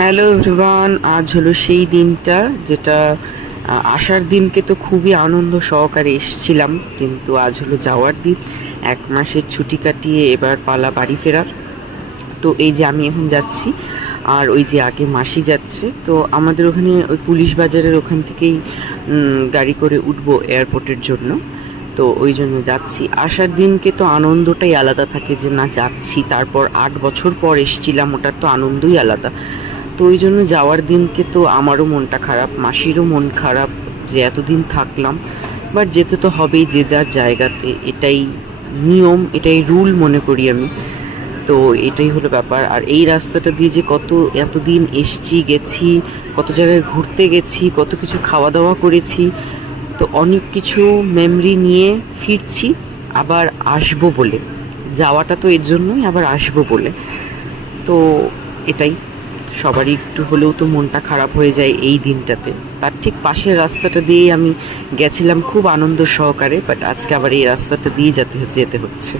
Hello everyone, আজ হলো সেই দিনটা যেটা আসার দিনকে তো খুবই আনন্দ সহকারে এসেছিলাম, কিন্তু আজ হলো যাওয়ার দিন। 1 মাসের ছুটি কাটিয়ে এবার পালা বাড়ি ফেরার। তো এই যে আমি এখন যাচ্ছি, আর ওই যে আগে মাসি যাচ্ছে। তো আমাদের ওখানে ওই পুলিশ বাজারের ওখান থেকেই গাড়ি করে উঠবো এয়ারপোর্টের জন্য। তো ওই জন্য যাচ্ছি। আসার দিনকে তো আনন্দটাই আলাদা থাকে, যে না যাচ্ছি, তারপর 8 বছর পর এসেছিলাম, ওটার তো আনন্দই আলাদা। তো ওই জন্য যাওয়ার দিনকে তো আমারও মনটা খারাপ, মাসিরও মন খারাপ যে এতদিন থাকলাম, বাট যেতে তো হবেই যে যার জায়গাতে। এটাই নিয়ম, এটাই রুল মনে করি আমি। তো এটাই হলো ব্যাপার। আর এই রাস্তাটা দিয়ে যে এতদিন এসছি গেছি, কত জায়গায় ঘুরতে গেছি, কত কিছু খাওয়া দাওয়া করেছি, তো অনেক কিছু মেমরি নিয়ে ফিরছি আবার আসবো বলে। যাওয়াটা তো এর জন্যই, আবার আসবো বলে। তো এটাই, সবারই একটু হলেও তো মনটা খারাপ হয়ে যায় এই দিনটাতে। তার ঠিক পাশের রাস্তাটা দিয়েই আমি গেছিলাম খুব আনন্দ সহকারে, বাট আজকে আবার এই রাস্তাটা দিয়ে যেতে হচ্ছে।